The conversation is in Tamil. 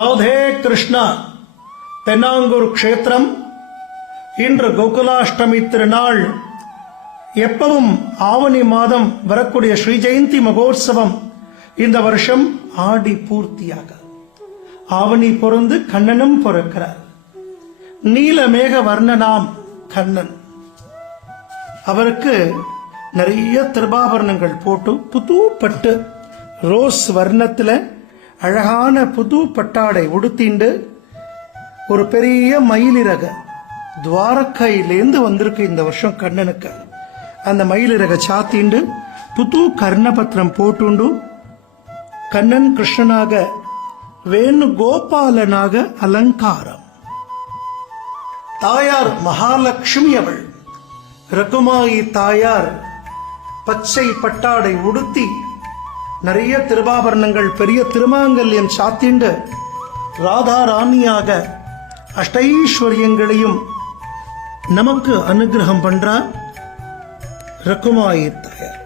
ராதே கிருஷ்ணா. தென்னாங்கூர் க்ஷேத்திரம். இன்று கோகுலாஷ்டமி திருநாள். எப்பவும் ஆவணி மாதம் வரக்கூடிய ஸ்ரீ ஜெயந்தி மகோத்சவம். இந்த வருஷம் ஆடி பூர்த்தியாக. ஆவணி பொருந்து கண்ணனும் பொறுக்கிறார். நீலமேக வர்ணனாம் கண்ணன். அவருக்கு நிறைய திருபாபரணங்கள் போட்டு புது பட்டு ரோஸ் வர்ணத்துல அழகான புது பட்டாடை உடுத்திண்டு ஒரு பெரிய மயிலிறக துவாரக்கையிலேருந்து வந்திருக்கு இந்த வருஷம் கண்ணனுக்கு. அந்த மயிலிறக சாத்திண்டு புது கர்ணபத்திரம் போட்டுண்டு கண்ணன் கிருஷ்ணனாக வேணு கோபாலனாக அலங்காரம். தாயார் மகாலட்சுமி அவள் ரகுமாயி தாயார் பச்சை பட்டாடை உடுத்தி நிறைய திருபாபரணங்கள் பெரிய திருமாங்கல்யம் சாத்திண்டு ராதா ராணியாக அஷ்டைஸ்வரியங்களையும் நமக்கு அனுகிரகம் பண்றா ரகுமாயி தாயார்.